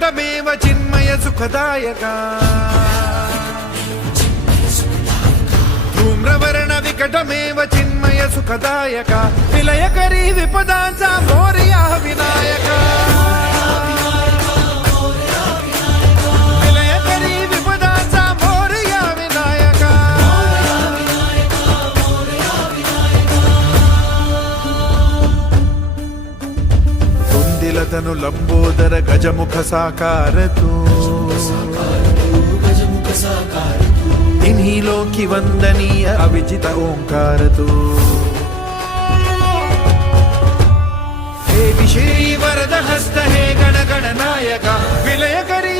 विकटमेव चिन्मय सुखदायका धूम्रवर्ण विकटमेव चिन्मय सुखदायका विलयकरी विपदांचा मोरया विनायका विलयकरी विपदांचा मोरया विनायका कुंदिलतनु लंबोदर गजमुख साकार तू इन्हीं वंदनीय अविजित ओंकार तू हे विश्री वरद हस्त हे गण गणनायका विलयकरी